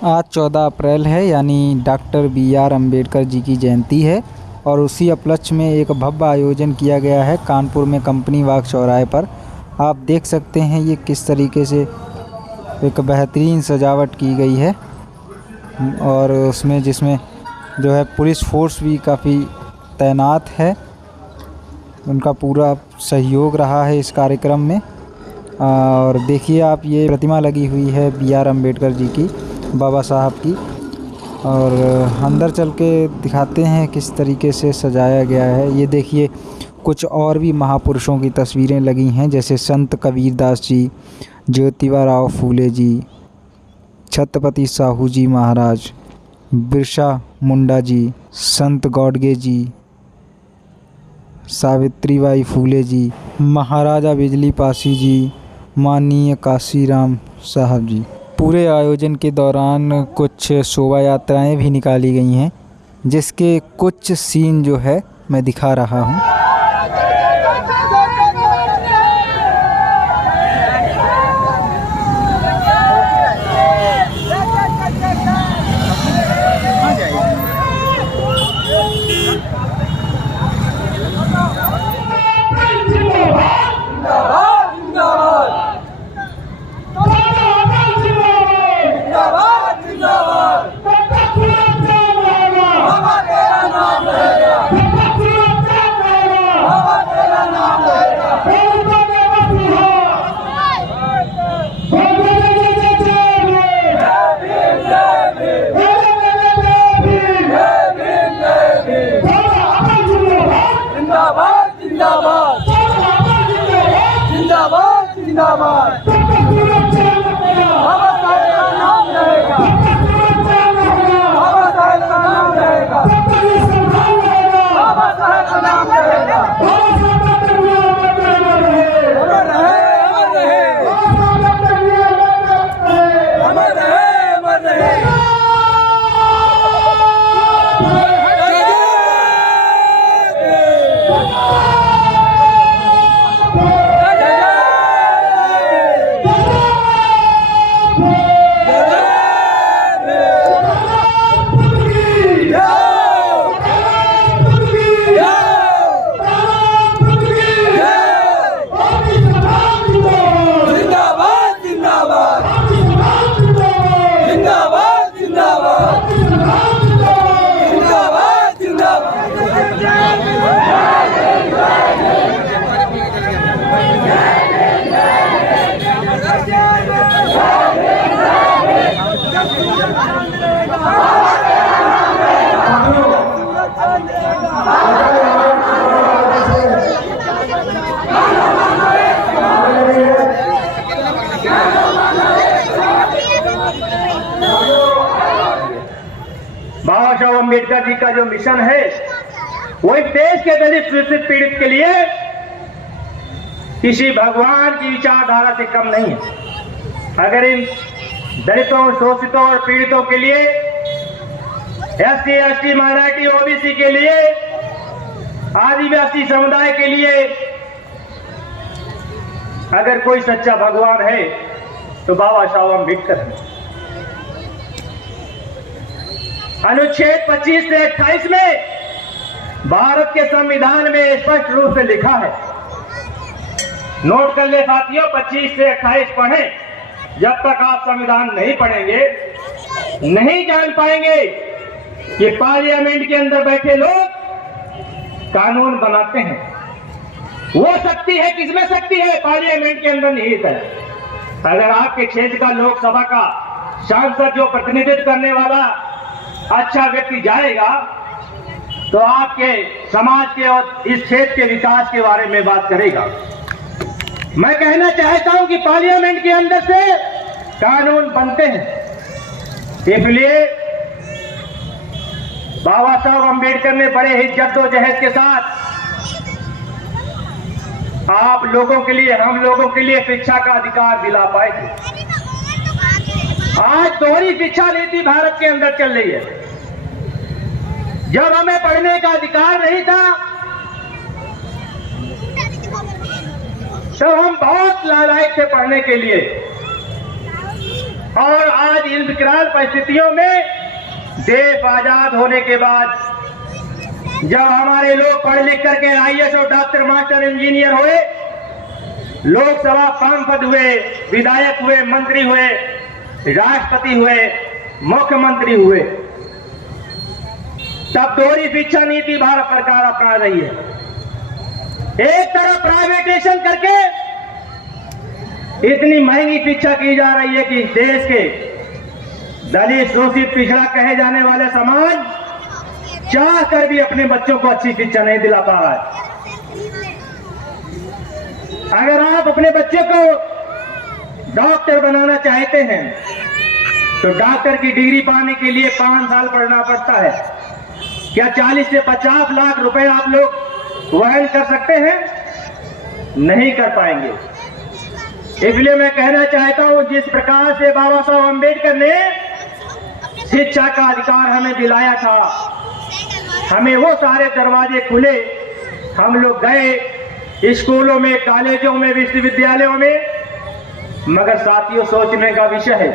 आज 14 अप्रैल है, यानी डॉक्टर BR अम्बेडकर जी की जयंती है और उसी उपलक्ष्य में एक भव्य आयोजन किया गया है कानपुर में कंपनी बाग चौराहे पर। आप देख सकते हैं ये किस तरीके से एक बेहतरीन सजावट की गई है और उसमें जिसमें जो है पुलिस फोर्स भी काफ़ी तैनात है, उनका पूरा सहयोग रहा है इस कार्यक्रम में। और देखिए आप, ये प्रतिमा लगी हुई है BR अम्बेडकर जी की, बाबा साहब की, और अंदर चल के दिखाते हैं किस तरीके से सजाया गया है। ये देखिए कुछ और भी महापुरुषों की तस्वीरें लगी हैं, जैसे संत कबीरदास जी, ज्योतिबा राव फूले जी, छत्रपति साहू जी महाराज, बिरसा मुंडा जी, संत गौडगे जी, सावित्रीबाई फूले जी, महाराजा बिजली पासी जी, माननीय काशीराम साहब जी। पूरे आयोजन के दौरान कुछ शोभा यात्राएँ भी निकाली गई हैं, जिसके कुछ सीन जो है मैं दिखा रहा हूँ। बाबा साहब अम्बेडकर जी का जो मिशन है वो इस देश के दलित शोषित पीड़ित के लिए किसी भगवान की विचारधारा से कम नहीं है। अगर इन दलितों, शोषितों और पीड़ितों के लिए, SC, ST, माइनॉरिटी, OBC के लिए, आदिवासी समुदाय के लिए अगर कोई सच्चा भगवान है तो बाबा साहब अम्बेडकर है। अनुच्छेद 25 से 28 में भारत के संविधान में स्पष्ट रूप से लिखा है, नोट कर ले साथियों, 25 से 28 पढ़ें। जब तक आप संविधान नहीं पढ़ेंगे नहीं जान पाएंगे कि पार्लियामेंट के अंदर बैठे लोग कानून बनाते हैं। वो शक्ति है, किसमें शक्ति है? पार्लियामेंट के अंदर निहित है। अगर आपके क्षेत्र का, लोकसभा का सांसद जो प्रतिनिधित्व करने वाला अच्छा व्यक्ति जाएगा तो आपके समाज के और इस क्षेत्र के विकास के बारे में बात करेगा। मैं कहना चाहता हूं कि पार्लियामेंट के अंदर से कानून बनते हैं, इसलिए बाबा साहब अम्बेडकर ने बड़े ही जद्दोजहद के साथ आप लोगों के लिए, हम लोगों के लिए शिक्षा का अधिकार दिला पाए थे। आज दोहरी शिक्षा नीति भारत के अंदर चल रही है। जब हमें पढ़ने का अधिकार नहीं था तो हम बहुत लालायित थे पढ़ने के लिए। और आज इन विकराल परिस्थितियों में देश आजाद होने के बाद जब हमारे लोग पढ़ लिख करके IAS और डॉक्टर, मास्टर, इंजीनियर हुए, लोकसभा सांसद हुए, विधायक हुए, मंत्री हुए, राष्ट्रपति हुए, मुख्यमंत्री हुए, तब दोहरी शिक्षा नीति भारत सरकार अपना रही है। एक तरफ प्राइवेटाइजेशन करके इतनी महंगी शिक्षा की जा रही है कि देश के दलित, शोषित, पिछड़ा कहे जाने वाले समाज चाह कर भी अपने बच्चों को अच्छी शिक्षा नहीं दिला पा रहा है। अगर आप अपने बच्चे को डॉक्टर बनाना चाहते हैं तो डॉक्टर की डिग्री पाने के लिए 5 साल पढ़ना पड़ता है। क्या 40 से 50 लाख रुपए आप लोग वहन कर सकते हैं? नहीं कर पाएंगे। इसलिए मैं कहना चाहता हूं, जिस प्रकार से बाबा साहब अम्बेडकर ने शिक्षा का अधिकार हमें दिलाया था, हमें वो सारे दरवाजे खुले, हम लोग गए स्कूलों में, कॉलेजों में, विश्वविद्यालयों में, मगर साथियों सोचने का विषय है,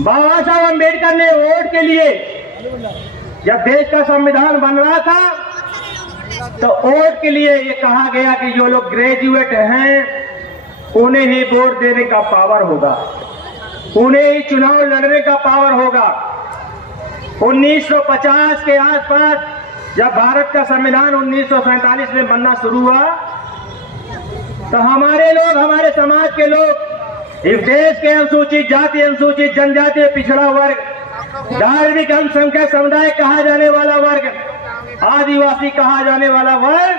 बाबा साहब अम्बेडकर ने वोट के लिए, जब देश का संविधान बन रहा था तो वोट के लिए ये कहा गया कि जो लोग ग्रेजुएट हैं उन्हें ही वोट देने का पावर होगा, उन्हें ही चुनाव लड़ने का पावर होगा। 1950 के आसपास जब भारत का संविधान 1947 में बनना शुरू हुआ तो हमारे लोग, हमारे समाज के लोग, इस देश के अनुसूचित जाति, अनुसूचित जनजाति, पिछड़ा वर्ग, धार्मिक अल्पसंख्यक समुदाय कहा जाने वाला वर्ग, आदिवासी कहा जाने वाला वर्ग,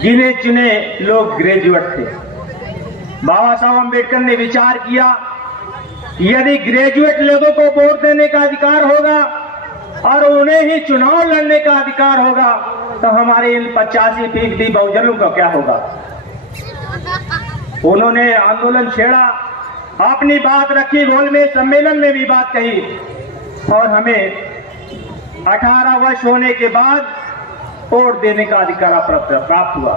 गिने चुने लोग ग्रेजुएट थे। बाबा साहब अम्बेडकर ने विचार किया, यदि ग्रेजुएट लोगों को वोट देने का अधिकार होगा और उन्हें ही चुनाव लड़ने का अधिकार होगा तो हमारे इन 85% बहुजनों का क्या होगा। उन्होंने आंदोलन छेड़ा, अपनी बात रखी, गोलमेज सम्मेलन में भी बात कही और हमें 18 वर्ष होने के बाद वोट देने का अधिकार प्राप्त हुआ।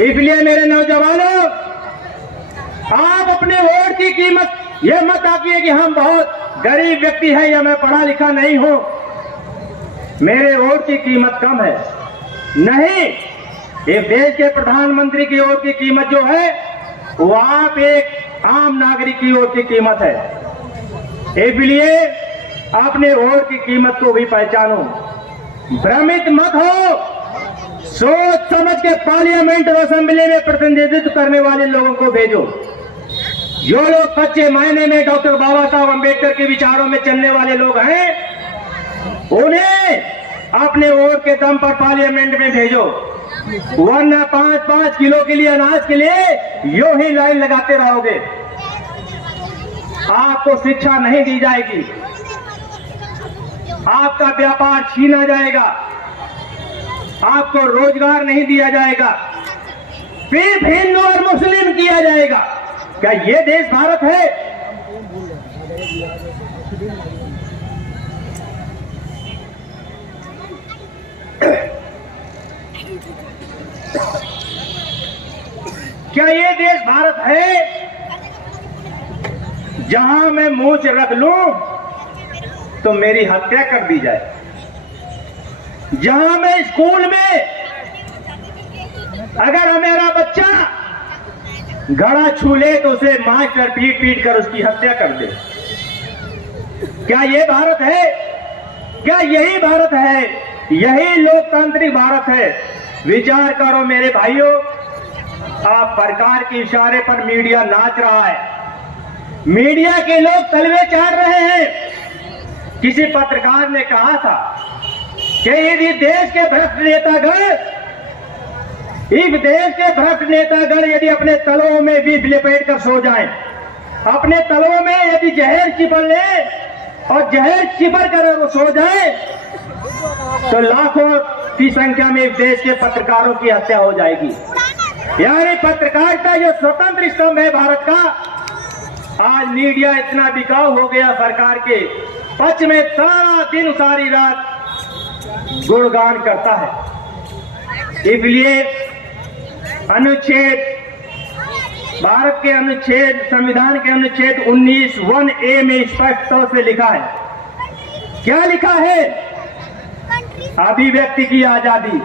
इसलिए मेरे नौजवानों, आप अपने वोट की कीमत ये मत आकिए कि हम बहुत गरीब व्यक्ति हैं या मैं पढ़ा लिखा नहीं हूं, मेरे वोट की कीमत कम है। नहीं, इस देश के प्रधानमंत्री की वोट की कीमत जो है वो आप एक आम नागरिक की वोट की कीमत है। इसलिए अपने वोट की कीमत को भी पहचानो, भ्रमित मत हो, सोच समझ के पार्लियामेंट और असेंबली में प्रतिनिधित्व करने वाले लोगों को भेजो। जो लोग सच्चे मायने में डॉक्टर बाबा साहब अम्बेडकर के विचारों में चलने वाले लोग हैं, उन्हें अपने वोट के दम पर पार्लियामेंट में भेजो, वरना 5-5 किलो के लिए अनाज के लिए यूं ही लाइन लगाते रहोगे। आपको शिक्षा नहीं दी जाएगी, आपका व्यापार छीना जाएगा, आपको रोजगार नहीं दिया जाएगा, फिर हिंदू और मुस्लिम किया जाएगा। क्या ये देश भारत है? क्या ये देश भारत है जहां मैं मूंछ रख लूं तो मेरी हत्या कर दी जाए, जहां मैं स्कूल में अगर मेरा बच्चा घड़ा छू ले तो उसे मास्टर पीट पीट कर उसकी हत्या कर दे? क्या ये भारत है? क्या यही भारत है? यही लोकतांत्रिक भारत है? विचार करो मेरे भाइयों, आप सरकार के इशारे पर मीडिया नाच रहा है, मीडिया के लोग तलवे चाट रहे हैं। किसी पत्रकार ने कहा था कि यदि देश के भ्रष्ट नेतागण यदि अपने तलवों में विष लपेट कर सो जाएं, अपने तलवों में यदि जहर चिपड़ ले और जहर चिपड़ कर वो सो जाए तो लाखों की संख्या में इस देश के पत्रकारों की हत्या हो जाएगी। यानी पत्रकारिता जो स्वतंत्र स्तंभ है भारत का, आज मीडिया इतना बिकाऊ हो गया सरकार के पक्ष में, सारा दिन सारी रात गुणगान करता है। इसलिए अनुच्छेद भारत के अनुच्छेद संविधान के अनुच्छेद 19(1)(a) में स्पष्ट तौर से लिखा है। क्या लिखा है? अभिव्यक्ति की आजादी।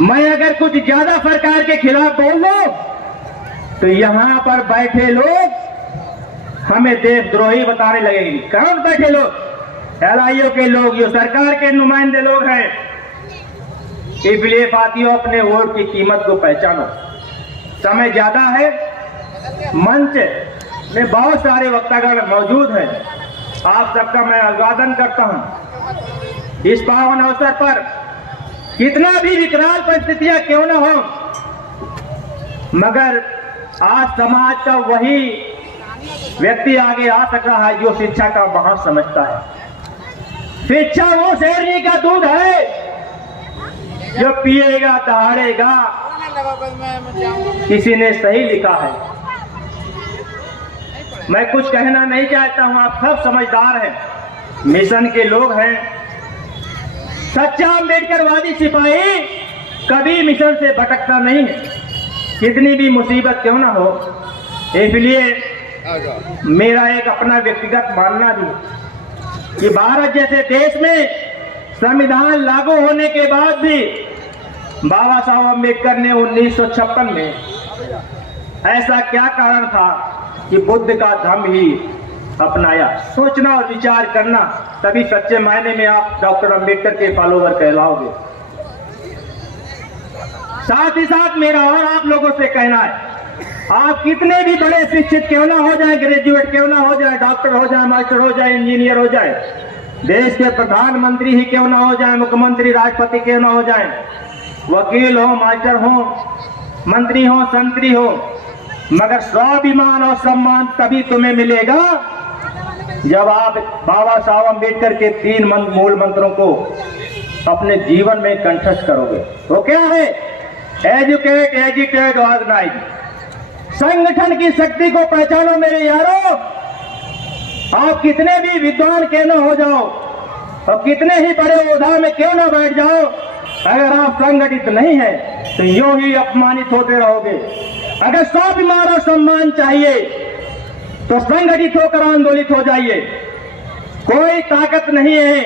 मैं अगर कुछ ज्यादा सरकार के खिलाफ बोल लूं तो यहां पर बैठे लोग हमें देशद्रोही बताने लगेंगे। कौन बैठे लोग? LIO के लोग, जो सरकार के नुमाइंदे लोग हैं। इसलिए साथियों, अपने वोट की कीमत को पहचानो। समय ज्यादा है, मंच में बहुत सारे वक्तागण मौजूद हैं। आप सबका मैं अभिवादन करता हूं। इस पावन अवसर पर कितना भी विकराल परिस्थितियां क्यों न हो, मगर आज समाज का वही व्यक्ति आगे आ सक रहा है जो शिक्षा का महत्व समझता है। शिक्षा वो शेरनी का दूध है जो पिएगा दहाड़ेगा। किसी ने सही लिखा है। मैं कुछ कहना नहीं चाहता हूं, आप सब समझदार हैं, मिशन के लोग हैं। सच्चा अम्बेडकरवादी सिपाही कभी मिशन से भटकता नहीं है, कितनी भी मुसीबत क्यों ना हो। इसलिए मेरा एक अपना व्यक्तिगत मानना भी कि भारत जैसे देश में संविधान लागू होने के बाद भी बाबा साहब अम्बेडकर ने 1956 में ऐसा क्या कारण था कि बुद्ध का धम्म ही अपनाया। सोचना और विचार करना, तभी सच्चे मायने में आप डॉक्टर अम्बेडकर के फॉलोवर कहलाओगे। साथ ही साथ मेरा और आप लोगों से कहना है, आप कितने भी बड़े शिक्षित क्यों ना हो जाए, ग्रेजुएट क्यों ना हो जाए, डॉक्टर हो जाए, मास्टर हो जाए, इंजीनियर हो जाए, देश के प्रधानमंत्री ही क्यों ना हो जाए, मुख्यमंत्री, राष्ट्रपति क्यों ना हो जाए, वकील हो, मास्टर हो, मंत्री हो, संतरी हो, मगर स्वाभिमान और सम्मान तभी तुम्हें मिलेगा जब आप बाबा साहब अम्बेडकर के 3 मूल मंत्रों को अपने जीवन में कंठस्थ करोगे। वो क्या है? Educate, educate, organise. संगठन की शक्ति को पहचानो मेरे यारों। आप कितने भी विद्वान क्यों न हो जाओ और कितने ही बड़े ओहदा में क्यों न बैठ जाओ, अगर आप संगठित नहीं है तो यूं ही अपमानित होते रहोगे। अगर स्वाभिमान और सम्मान चाहिए तो संगठित होकर आंदोलित हो जाइए। कोई ताकत नहीं है,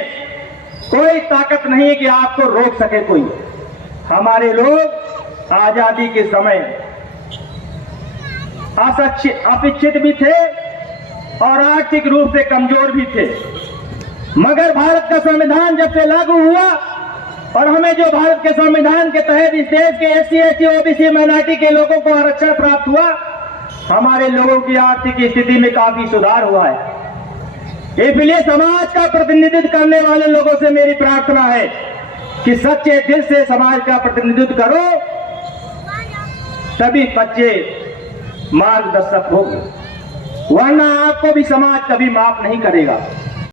कोई ताकत नहीं है कि आपको रोक सके कोई। हमारे लोग आजादी के समय अशिक्षित भी थे और आर्थिक रूप से कमजोर भी थे, मगर भारत का संविधान जब से लागू हुआ और हमें जो भारत के संविधान के तहत इस देश के SC, ST, OBC माइनॉरिटी के लोगों को आरक्षण प्राप्त हुआ, हमारे लोगों की आर्थिक स्थिति में काफी सुधार हुआ है। इसलिए समाज का प्रतिनिधित्व करने वाले लोगों से मेरी प्रार्थना है कि सच्चे दिल से समाज का प्रतिनिधित्व करो, तभी सच्चे मार्गदर्शक होंगे, वरना आपको भी समाज कभी माफ नहीं करेगा।